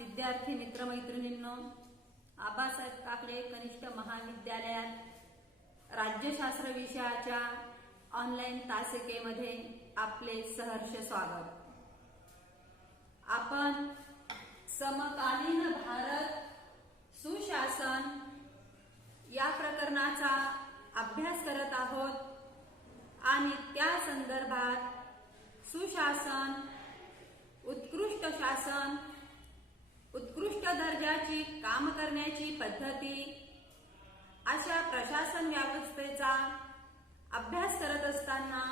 विद्यार्थी मित्रमैत्रिणींनो, आबासाहेब काकडे कनिष्ठ महाविद्यालयात राज्यशास्त्र विषयाच्या ऑनलाईन तासिकेमध्ये आपले सहर्ष स्वागत। आपण समकालीन भारत सुशासन या प्रकरणाचा अभ्यास करत आहोत आणि त्या संदर्भात सुशासन, उत्कृष्ट शासन, उत्कृष्ट दर्जाची काम करण्याची पद्धती अशा प्रशासन व्यवस्थेचा अभ्यास करत असताना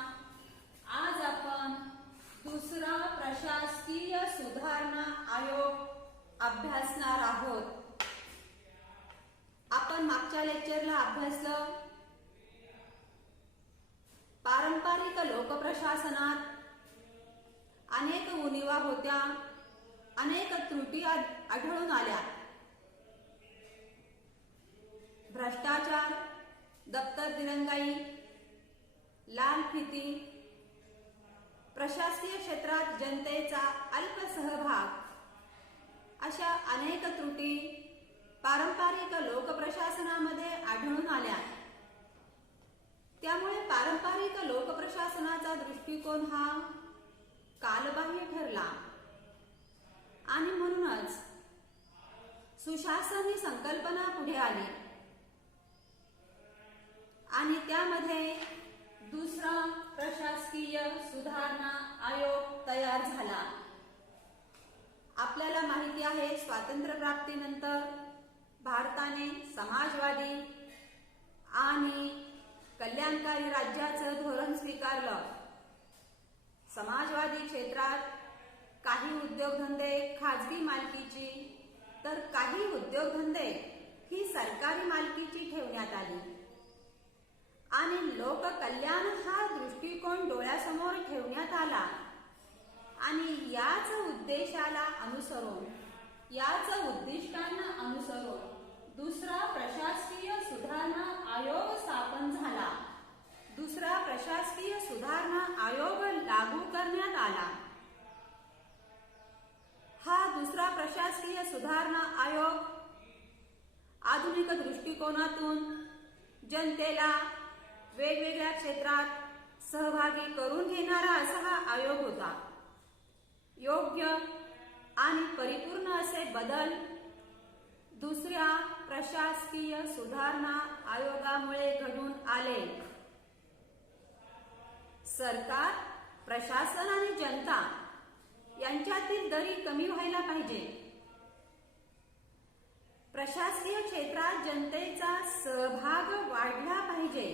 आज आपण दुसरा प्रशासकीय सुधारणा आयोग अभ्यासणार आहोत। आपण मागच्या लेक्चरला अभ्यासलं पारंपरिक लोकप्रशासनात अनेक उणिवा होत्या, अनेक त्रुटी आढळून आल्या। भ्रष्टाचार, दप्तर दिरंगाई, लाल फिती, प्रशासकीय क्षेत्रात जनतेचा अल्प सहभाग अशा अनेक त्रुटी पारंपरिक लोकप्रशासनामध्ये आढळून आल्या। त्यामुळे पारंपरिक लोकप्रशासनाचा दृष्टिकोन हा कालबाह्य ठरला आणि म्हणूनच सुशासन ही संकल्पना पुढे आली आणि त्यामध्ये दुसरा प्रशासकीय सुधारणा आयोग तयार झाला। आपल्याला माहिती आहे, स्वातंत्र्य प्राप्तीनंतर भारताने समाजवादी आणि कल्याणकारी राज्याचं धोरण स्वीकारलं। समाजवादी क्षेत्रात काही उद्योगधंदे खाजगी मालकीची तर काही उद्योगधंदे ही सरकारी मालकीची ठेवण्यात आली आणि लोककल्याण हा दृष्टिकोन डोळ्यासमोर ठेवण्यात आला आणि याच उद्देशाला अनुसरून, याच उद्दिष्टांना अनुसरून दुसरा प्रशासकीय सुधारणा आयोग स्थापन झाला। दुसरा प्रशासकीय सुधारणा आयोग लागू करण्यात आला। हा दुसरा प्रशासकीय सुधारणा आयोग आधुनिक दृष्टिकोनातून जनतेला वेगवेगळ्या क्षेत्रात सहभागी करून घेणारा असा हा आयोग होता। योग्य आणि परिपूर्ण असे बदल दुसऱ्या प्रशासकीय सुधारणा आयोगामुळे घडून आले। सरकार, प्रशासन आणि जनता यांच्यातील दरी कमी व्हायला पाहिजे। प्रशासकीय क्षेत्रात जनतेचा सहभाग वाढला पाहिजे।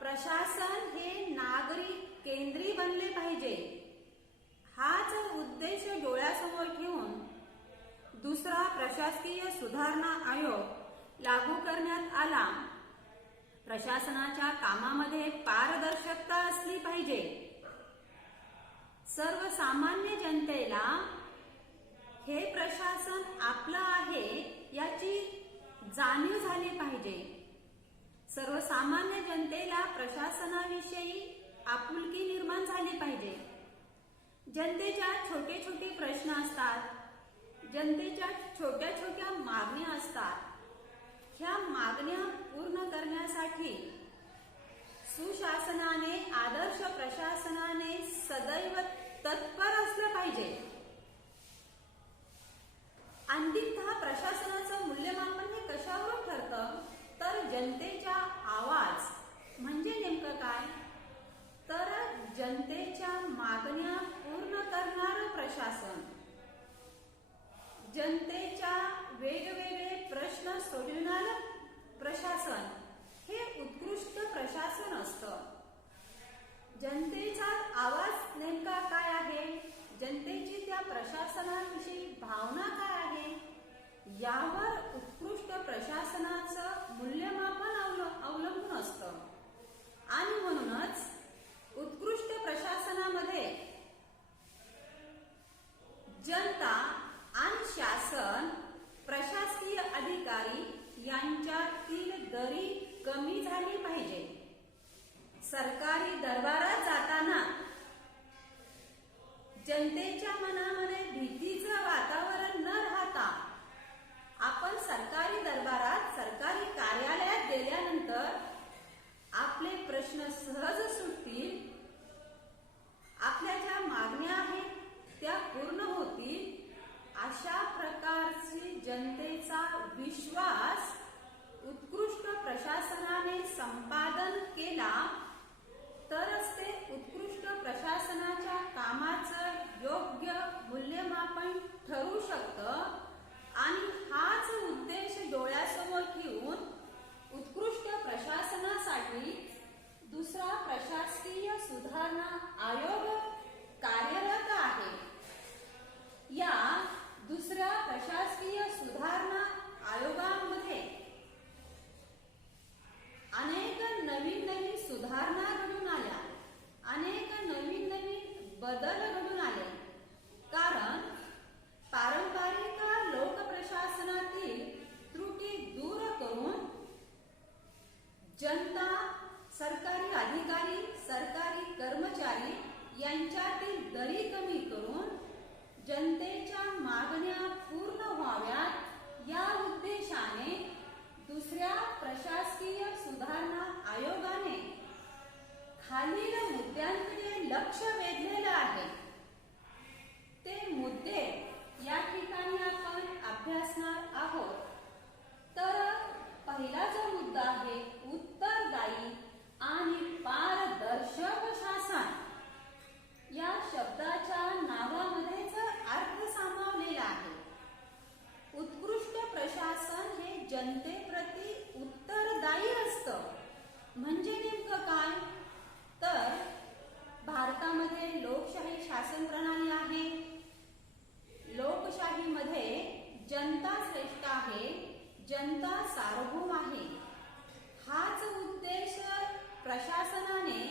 प्रशासन हे नागरिक केंद्री बनले पाहिजे। हाच उद्देश डोळ्यासमोर ठेवून दुसरा प्रशासकीय सुधारणा आयोग लागू करण्यात आला। प्रशासनाच्या कामामध्ये पारदर्शकता असली पाहिजे। सर्वसामान्य जनतेला हे प्रशासन आपलं आहे याची जाणीव झाली पाहिजे। सर्वसामान्य जनतेला प्रशासनाविषयी आपुलकी निर्माण झाली पाहिजे। जनतेच्या छोटे छोटे प्रश्न असतात, जनतेच्या छोट्या छोट्या मागण्या असतात। ह्या मागण्या पूर्ण करण्यासाठी सुशासनाने, आदर्श प्रशासनाने सदैव तत्पर असलं पाहिजे। अंतिमतः प्रशासनाचं मूल्यमापन हे कशावर ठरतं तर जनतेचा आवाज म्हणजे नेमकं काय तर जनतेच्या मागण्या पूर्ण करणारं प्रशासन, जनतेच्या वेगवेगळे प्रश्न सोडवणारं प्रशासन हे उत्कृष्ट प्रशासन असतं। जनतेचा आवाज नेमका काय आहे, जनतेची त्या प्रशासनाविषयी भावना काय आहे, यावर उत्कृष्ट प्रशासनाचं मूल्यमापन अवलंबून असतं आणि म्हणूनच उत्कृष्ट प्रशासनामध्ये जनता आणि शासन, प्रशासकीय अधिकारी यांच्यातील दरी कमी झाली पाहिजे। सरकारी दरबारात जाताना जनतेच्या मनामध्ये भीतीचं भीतीचं वातावरण न राहता आपण सरकारी दरबारात, सरकारी कार्यालयात गेल्यानंतर आपले प्रश्न सहज सुटतील, आपल्या ज्या मागण्या आहेत त्या पूर्ण होतील, अशा प्रकारची जनतेचा विश्वास उत्कृष्ट प्रशासनाने संपादन केला तरच ते उत्कृष्ट प्रशासनाच्या कामाचं योग्य मूल्यमापन ठरू शकतं. आणि हाच उद्देश डोळ्यासमोर ठेवून उत्कृष्ट प्रशासनासाठी दुसरा प्रशासकीय सुधारणा आयोग कार्यरत आहे. या दुसऱ्या प्रशासकीय सुधारणा आयोगामध्ये अनेक नवीन सुधारणा घडून आल्या, अनेक नवीन बदल घडून आले. कारण पारंपरिक लोकप्रशासनातील त्रुटी दूर करून जनता, सरकारी अधिकारी, सरकारी कर्मचारी यांच्यातील दरी कमी करून जनतेच्या मागण्या पूर्ण व्हाव्यात या उद्देशाने दुसऱ्या प्रशासकीय सुधारणा आयोगाने खालील मुद्द्यांकडे लक्ष वेधलेलं आहे. ते मुद्दे या ठिकाणी आपण अभ्यासणार आहोत. तर पहिला जो मुद्दा आहे उत्तरदायी आणि पारदर्शक शासन. या शब्दाच्या नावामध्येच अर्थ सामावलेला आहे. उत्कृष्ट प्रशासन हे जनतेप्रती उत्तरदायी असतं. म्हणजे नेमकं काय? तर भारतामध्ये लोकशाही शासन प्रणाली आहे. लोकशाहीमध्ये जनता श्रेष्ठ आहे, जनता सार्वभौम आहे. हाच उद्देश प्रशासनाने,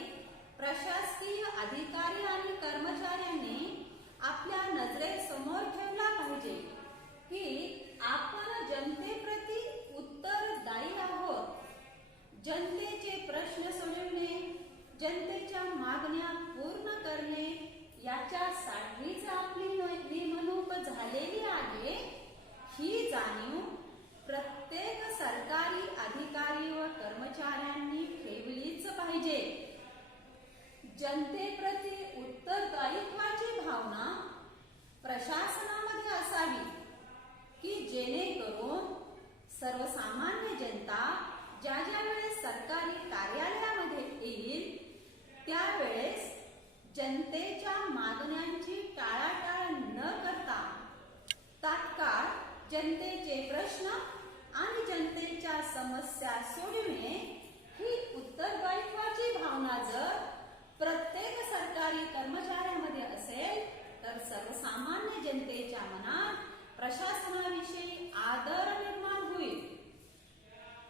प्रशासकीय अधिकारी आणि कर्मचाऱ्यांनी आपल्या नजरेसमोर ठेवला पाहिजे की आपण जनतेप्रती उत्तरदायी आहोत. जनतेचे प्रश्न सोडवणे, जनतेच्या मागण्या पूर्ण करणे याच्यासाठीच आपली नेमणूक झालेली आहे. ही जाणीव प्रत्येक सरकारी अधिकारी व कर्मचाऱ्यांनी ठेवलीच पाहिजे. जनतेप्रती उत्तरदायित्वाची भावना प्रशासनामध्ये असावी की जेणेकरून सर्वसामान्य जनता ज्या वेळेस सरकारी कार्यालयामध्ये येईल त्यावेळेस जनतेच्या मागण्यांची टाळाटाळ न करता तात्काळ जनतेचे प्रश्न आणि जनतेच्या समस्या सोडविणे ही उत्तरदायित्वाची भावना जर प्रत्येक सरकारी कर्मचाऱ्यामध्ये असेल तर सर्वसामान्य जनतेच्या मनात प्रशासनाविषयी आदर निर्माण होईल.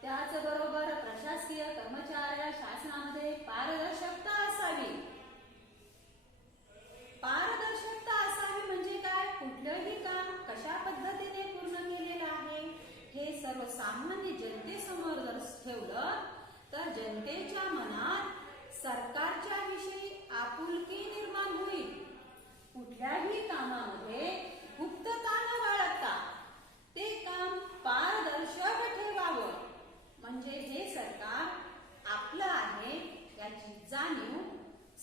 त्याचबरोबर प्रशासकीय कर्मचाऱ्या शासनामध्ये पारदर्शकता असावी. पारदर्शकता असावी म्हणजे काय? कुठलंही काम कशा पद्धतीने पूर्ण केलेलं आहे हे सर्वसामान्य जनतेसमोर जर ठेवलं तर जनतेच्या मनात सरकारच्या विषयी आपुलकी निर्माण होईल. कुठल्याही कामामध्ये गुप्तता न बाळगता ते काम पारदर्शक ठेवावं. म्हणजे हे सरकार आपलं आहे याची जाणीव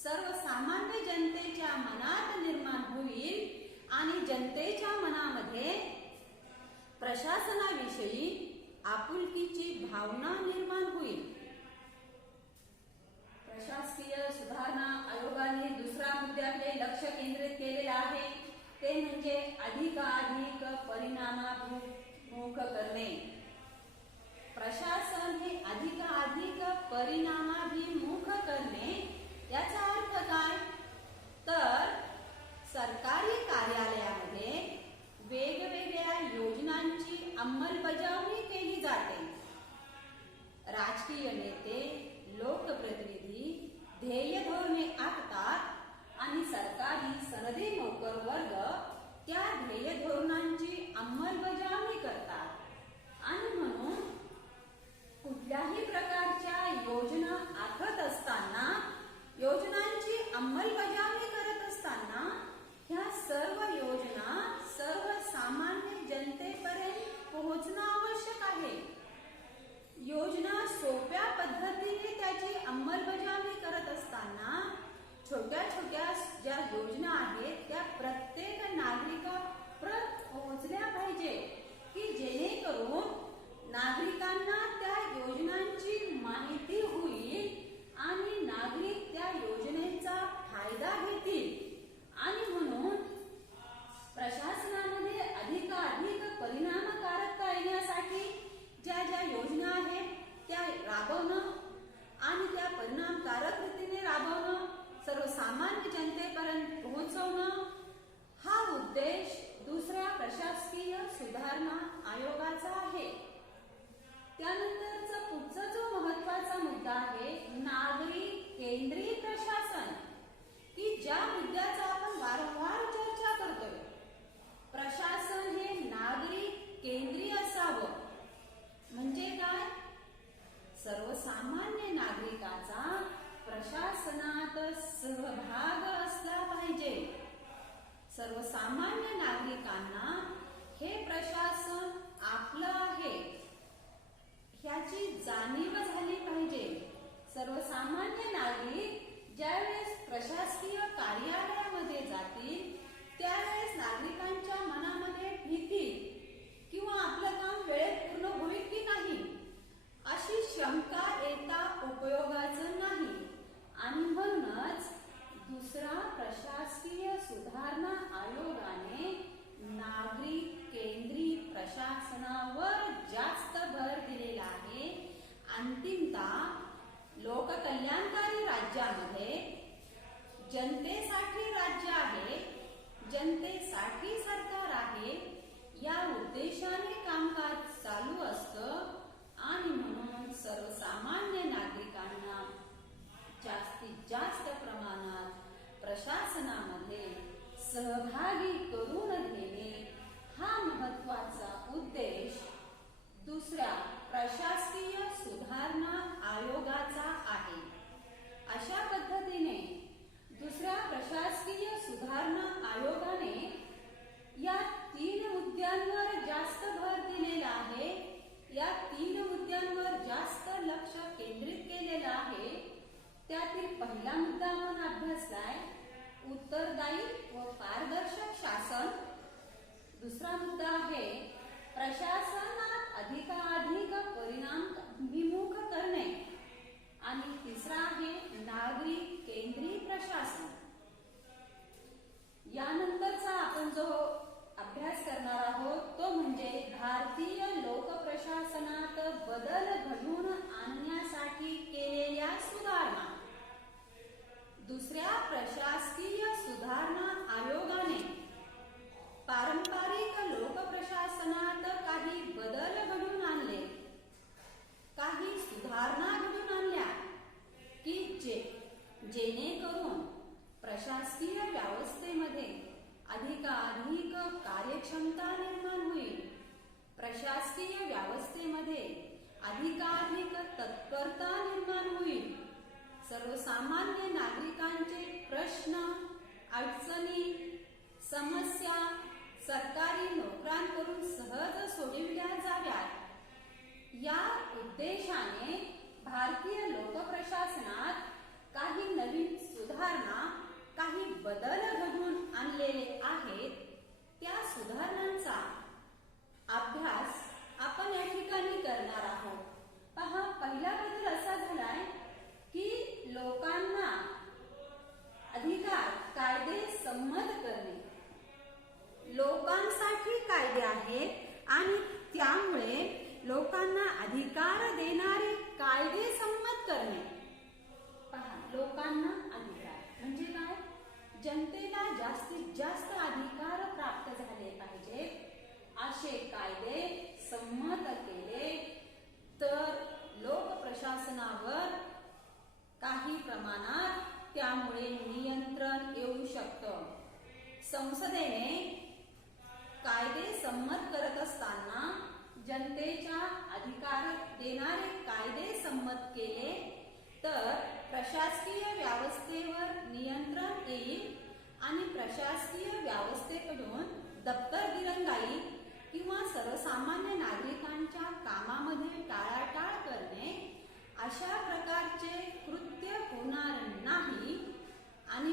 सर्वसामान्य जनतेच्या मनात निर्माण होईल आणि जनतेच्या मनामध्ये प्रशासनाविषयी आपुलकीची भावना निर्माण होईल. प्रशासकीय सुधारणा आयोगाने दुसऱ्या मुद्द्याकडे लक्ष केंद्रित केलेले आहे. ते म्हणजे अधिकाधिक परिणामाभिमुख करणे. प्रशासन हे अधिकाधिक परिणामाभिमुख करणे याचा अर्थ काय? तर सरकारी कार्यालयामध्ये वेगवेगळ्या योजनांची अंमलबजावणी केली जाते. राजकीय नेते, लोकप्रतिनिधी ध्येय धोरणे आखतात आणि सरकारी सनदी नोकर वर्ग त्या ध्येय धोरणांची अंमलबजावणी करतात. आणि म्हणून कुठल्याही प्रकारच्या योजना आखत असताना, योजनांची अंमलबजावणी करत असताना ह्या सर्व योजना, सर्व छोट्या छोट्या ज्या योजना आहेत त्या प्रत्येक नागरिकापर्यंत पोहोचल्या पाहिजे, की जेणेकरून नागरिकांना त्या योजनांची माहिती होईल आणि नागरिक त्या योजनेचा फायदा घेतील. आणि म्हणून प्रशासनामध्ये अधिकाधिक परिणामकारकता येण्यासाठी ज्या ज्या योजना आहेत त्या राबवणं आणि त्या परिणामकारक रीतीने राबवणं, सर्वसामान्य जनतेपर्यंत पोहोचवणं हा उद्देश दुसऱ्या प्रशासकीय सुधारणा आयोगाचा आहे. त्यानंतरचा पुढचा जो महत्वाचा मुद्दा आहे नागरिक केंद्रीय प्रशासन, की ज्या मुद्द्याचा आपण वारंवार चर्चा करतोय. प्रशासन हे नागरिक केंद्रीय असावं. म्हणजे काय? सर्वसामान्य नागरिकाचा प्रशासनात सहभाग असला पाहिजे. सर्वसामान्य नागरिकांना हे प्रशासन आपलं आहे ह्याची जाणीव झाली पाहिजे. सर्वसामान्य नागरिक ज्यावेळेस प्रशासकीय कार्यालयामध्ये जातील त्यावेळेस नागरिकांच्या मनामध्ये भीती किंवा आपलं काम वेळेत पूर्ण होईल की नाही अशी शंका येता उपयोगाचं नाही. आणि म्हणूनच दुसरा प्रशासकीय सुधारणा आयोगाने नागरिक केंद्रीय प्रशासनावर जास्त भर दिलेला आहे. अंतिमतः लोककल्याणकारी राज्यामध्ये जनतेसाठी राज्य आहे, जनतेसाठी सरकार आहे या उद्देशाने कामकाज चालू असतं. आणि म्हणून सर्वसामान्य नागरिकांना जास्तीत जास्त प्रमाणात प्रशासनामध्ये सहभागी करून घेणे हा महत्वाचा उद्देश दुसऱ्या प्रशासकीय सुधारणा आयोगाचा आहे. अशा पद्धतीने दुसऱ्या प्रशासकीय सुधारणा आयोगाने या 3 मुद्द्यांवर जास्त भर दिलेला आहे. या 3 मुद्द्यांवर जास्त लक्ष केंद्रित केलेलं आहे. त्यातील पहिला मुद्दा आपण अभ्यासलाय उत्तरदायी व पारदर्शक शासन. दुसरा मुद्दा आहे प्रशासनात अधिकाधिक परिणामभिमुख करणे. आणि तिसरा आहे नागरिक केंद्रीय प्रशासन. यानंतरचा आपण जो अभ्यास करणार आहोत तो म्हणजे भारतीय लोकप्रशासनात बदल घडवून आणण्यासाठी केलेल्या सुधारणा. दुसऱ्या प्रशासकीय सुधारणा आयोगाने पारंपरिक लोकप्रशासनात काही बदल घडवून आणले, काही सुधारणा घडवून आणल्या की जेणेकरून प्रशासकीय व्यवस्थेमध्ये अधिकाधिक कार्यक्षमता निर्माण होईल. प्रशासकीय व्यवस्थेमध्ये अधिकाधिक तत्परता निर्माण होईल. सर्वसामान्य नागरिकांचे प्रश्न, अडचणी, समस्या सरकारी नोकरांकडून सहज सोडविल्या जाव्यात या उद्देशाने भारतीय लोकप्रशासनात काही नवीन सुधारणा, काही बदल घडवून आणलेले आहेत. त्या सुधारणांचा अभ्यास आपण या ठिकाणी करणार आहोत. पहा, पहिला बदल असा झालाय की लोकांना अधिकार कायदे संमत करणे. लोकांसाठी कायदे आहेत आणि त्यामुळे लोकांना अधिकार देणारे कायदे संमत करणे. पहा, लोकांना अधिकार म्हणजे काय? जनतेला जास्तीत जास्त अधिकार प्राप्त झाले पाहिजेत असे कायदे संमत केले तर लोकप्रशासनावर काही प्रमाणात त्यामुळे नियंत्रण येऊ शकतं. संसदेने कायदे संमत करत असताना जनतेच्या अधिकार देणारे कायदे संमत केले तर प्रशासकीय व्यवस्थेवर नियंत्रण येईल आणि प्रशासकीय व्यवस्थेकडून दप्तर दिरंगाई किंवा सर्वसामान्य नागरिकांच्या कामामध्ये टाळाटाळ करणे अशा प्रकारचे कृत्य होणार नाही आणि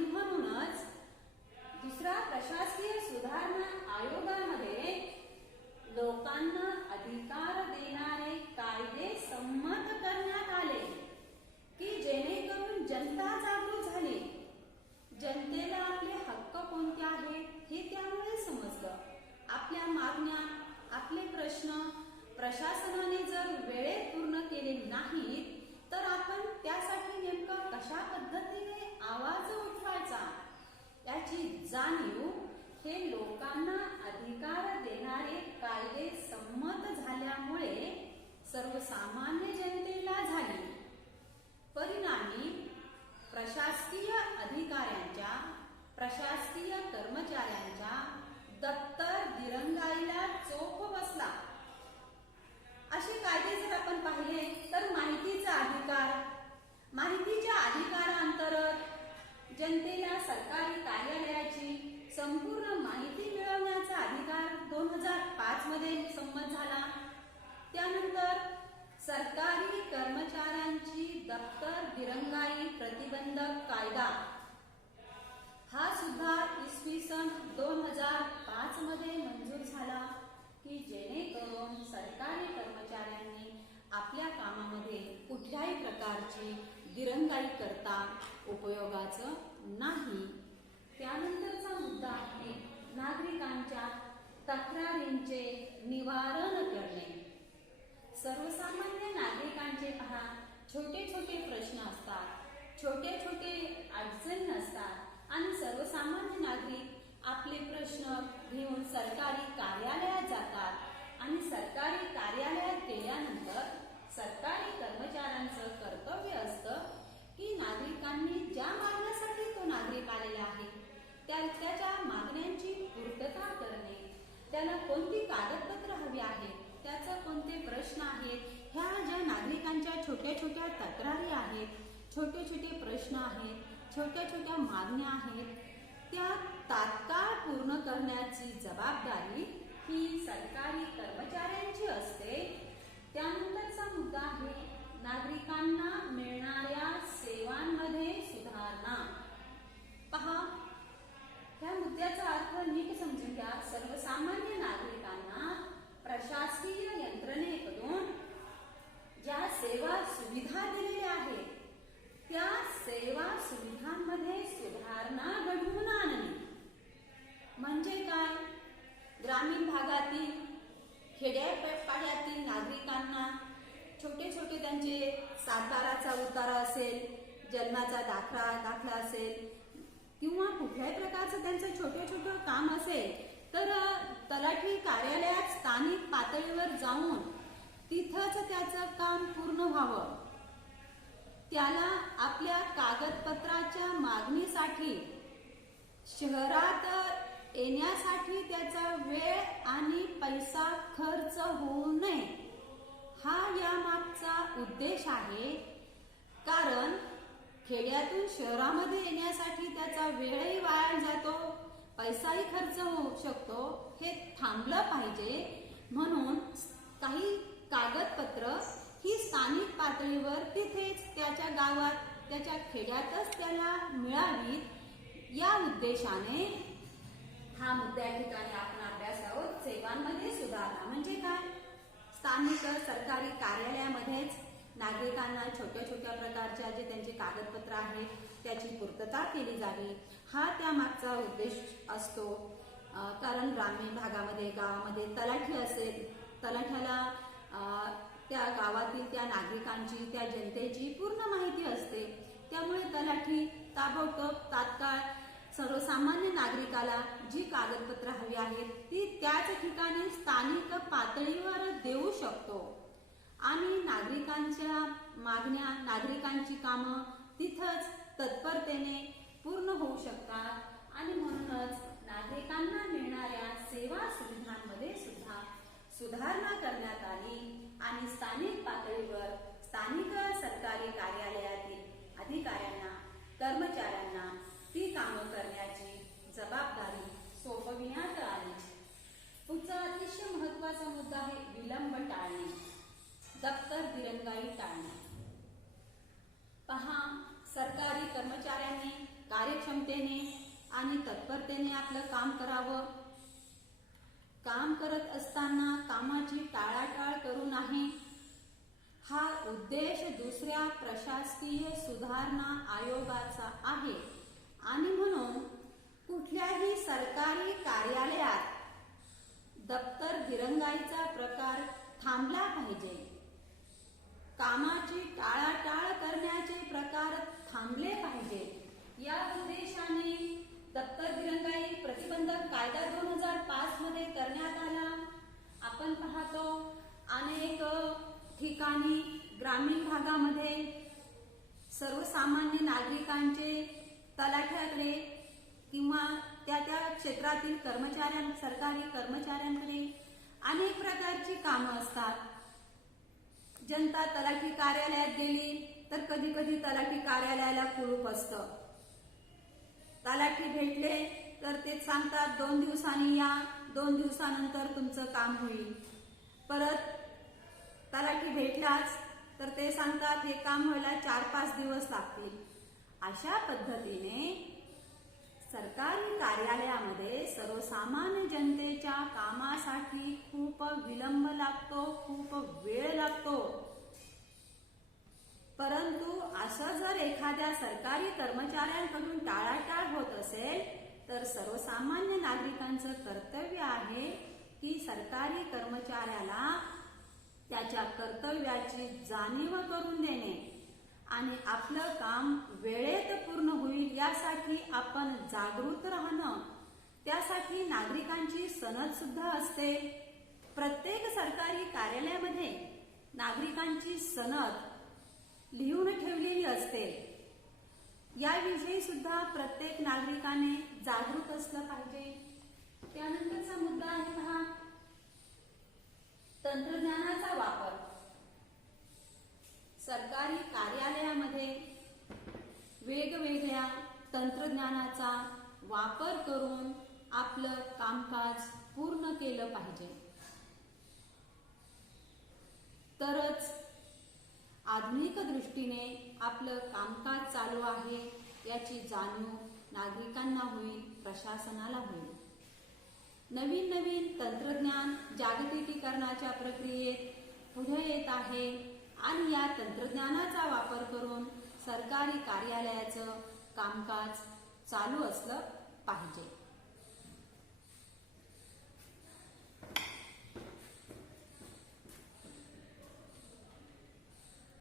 जाणीव हे लोकांना अधिकार देणारे कायदे संमत झाल्यामुळे सर्वसामान्य जनतेला झाली. परिणामी प्रशासकीय अधिकाऱ्यांच्या, प्रशासकीय कर्मचाऱ्यांच्या दप्तर दिरंगाईला चोप बसला. असे कायदे जर आपण पाहिले तर माहितीचा अधिकार, माहितीच्या अधिकारांतर्गत जनतेला सरकारी कार्यालयाची संपूर्ण माहिती मिळवण्याचा अधिकार 2005 मध्ये संमत झाला. त्यानंतर सरकारी कर्मचाऱ्यांची दप्तर दिरंगाई प्रतिबंधक कायदा हा सुद्धा इसवी सन 2005 मध्ये मंजूर झाला, की जेणेकरून सरकारी कर्मचाऱ्यांनी आपल्या कामामध्ये कुठल्याही प्रकारची दिरंगाई करता उपयोगाचं नाही. त्यानंतरचा मुद्दा आहे नागरिकांच्या तक्रारींचे निवारण करणे. सर्वसामान्य नागरिकांचे पहा छोटे छोटे प्रश्न असतात, छोटे छोटे अडचणी असतात आणि सर्वसामान्य नागरिक आपले प्रश्न घेऊन सरकारी कार्यालयात जातात आणि सरकारी कार्यालयात गेल्यानंतर सरकारी कर्मचाऱ्यांचं कर्तव्य असतं की नागरिकांनी ज्या मागण्यासाठी तो नागरिक आलेला आहे त्याच्या मागण्यांची पूर्तता करणे, त्याला कोणती कागदपत्र हवी आहेत, त्याचे कोणते प्रश्न आहेत, ह्या ज्या नागरिकांच्या छोट्या छोट्या तक्रारी आहेत, छोटे छोटे प्रश्न आहेत, छोट्या छोट्या मागण्या आहेत, त्या तात्काळ पूर्ण करण्याची जबाबदारी ही सरकारी कर्मचाऱ्यांची असते. त्यानंतरचा मुद्दा आहे नागरिकांना मिळणाऱ्या सेवांमध्ये सुधारणा. पहा, ह्या मुद्द्याचा अर्थ नीट समजून घ्या. सर्वसामान्य नागरिकांना प्रशासकीय यंत्रणेकडून ज्या सेवा सुविधा दिलेल्या आहेत त्या सेवा सुविधांमध्ये सुधारणा घडवून आणणे. म्हणजे काय? ग्रामीण भागातील, खेड्यापाड्यातील नागरिकांना छोटे छोटे त्यांचे सातबाराचा उतारा असेल, जन्माचा दाखला असेल किंवा कुठल्याही प्रकारचं त्यांचं छोटं छोटं काम असेल तर तलाठी कार्यालयात स्थानिक पातळीवर जाऊन तिथंच त्याचं काम पूर्ण व्हावं. त्याला आपल्या कागदपत्राच्या मागणीसाठी शहरात येण्यासाठी त्याचा वेळ आणि पैसा खर्च होऊ नये, हा यामागचा उद्देश आहे. कारण खेड्यातून शहरामध्ये येण्यासाठी त्याचा वेळही वाया जातो, पैसाही खर्च होऊ शकतो. हे थांबलं पाहिजे म्हणून काही कागदपत्र ही स्थानिक पातळीवर तिथेच त्याच्या गावात, त्याच्या खेड्यातच त्याला मिळावी, या उद्देशाने हा मुद्दा या ठिकाणी आपण अभ्यास आहोत. सेवांमध्ये सुधारणा म्हणजे काय? स्थानिक सरकारी कार्यालयामध्येच नागरिकांना छोट्या छोट्या प्रकारच्या जे त्यांचे कागदपत्र आहेत त्याची पूर्तता केली जावी, हा त्यामागचा उद्देश असतो. कारण ग्रामीण भागामध्ये, गावामध्ये तलाठी असेल, तलाठ्याला त्या गावातील त्या नागरिकांची, त्या जनतेची पूर्ण माहिती असते. त्यामुळे तलाठी ताबडतोब तात्काळ सर्वसामान्य नागरिकाला जी कागदपत्र हवी आहेत ती त्याच ठिकाणी स्थानिक पातळीवर देऊ शकतो आणि नागरिकांच्या मागण्या, नागरिकांची कामं तिथंच तत्परतेने पूर्ण होऊ शकतात आणि म्हणूनच नागरिकांना मिळणाऱ्या सेवा सुविधांमध्ये सुद्धा सुधारणा करण्यात आली आणि स्थानिक पातळीवर स्थानिक सरकारी कार्यालयातील अधिकाऱ्यांना, कर्मचाऱ्यांना ती कामं करण्याची जबाबदारी सोपविण्यात आली. पुढचा अतिशय महत्त्वाचा मुद्दा आहे विलंब टाळणे, दप्तर दिरंगाई टाळणे. पहा, सरकारी कर्मचाऱ्यांनी कार्यक्षमतेने आणि तत्परतेने आपलं काम करावं. काम करत असताना कामाची टाळाटाळ करू नये, हा उद्देश दुसऱ्या प्रशासकीय सुधारणा आयोगाचा आहे आणि म्हणून कुठल्याही सरकारी कार्यालयात दप्तर दिरंगाईचा प्रकार थांबला पाहिजे. कामाची टाळाटाळ करण्याचे प्रकार थांबले पाहिजे. या उद्देशाने दप्तर दिरंगाई प्रतिबंधक कायदा 2005 मध्ये करण्यात आला. आपण पाहतो अनेक ठिकाणी ग्रामीण भागामध्ये सर्वसामान्य नागरिकांचे तलाठ्याकडे किंवा त्या क्षेत्रातील सरकारी कर्मचाऱ्यांकडे अनेक प्रकारची कामं असतात. जनता तलाठी कार्यालयात गेली तर कधी कधी तलाठी कार्यालयाला कुलूप असतं. तलाठी भेटले तर ते सांगतात 2 दिवसांनी या, 2 दिवसानंतर तुमचं काम होईल. परत तलाठी भेटलाच तर ते सांगतात हे काम व्हायला 4-5 दिवस लागतील. अशा पद्धतीने सरकारी कार्यालयामध्ये सर्वसामान्य जनतेच्या कामासाठी खूप विलंब लागतो, खूप वेळ लागतो. परंतु असं जर एखाद्या सरकारी कर्मचाऱ्यांकडून टाळाटाळ होत असेल तर सर्वसामान्य नागरिकांचं कर्तव्य आहे की सरकारी कर्मचाऱ्याला त्याच्या कर्तव्याची जाणीव करून देणे आणि आपलं काम वेळेत पूर्ण होईल यासाठी आपण जागृत राहणं. त्यासाठी नागरिकांची सनद सुद्धा असते. प्रत्येक सरकारी कार्यालयामध्ये नागरिकांची सनद लिहून ठेवलेली असते. याविषयी सुद्धा प्रत्येक नागरिकाने जागृत असलं पाहिजे. त्यानंतरचा मुद्दा आहे पहा, तंत्रज्ञानाचा वापर. सरकारी कार्यालयामध्ये वेगवेगळ्या तंत्रज्ञानाचा वापर करून आपलं कामकाज पूर्ण केलं पाहिजे. तरच आधुनिक दृष्टीने आपलं कामकाज चालू आहे याची जाणीव नागरिकांना होईल, प्रशासनाला होईल. नवीन नवीन तंत्रज्ञान जागतिकीकरणाच्या प्रक्रियेत पुढे येत आहे आणि या तंत्रज्ञानाचा वापर करून सरकारी कार्यालयाचं कामकाज चालू असलं पाहिजे.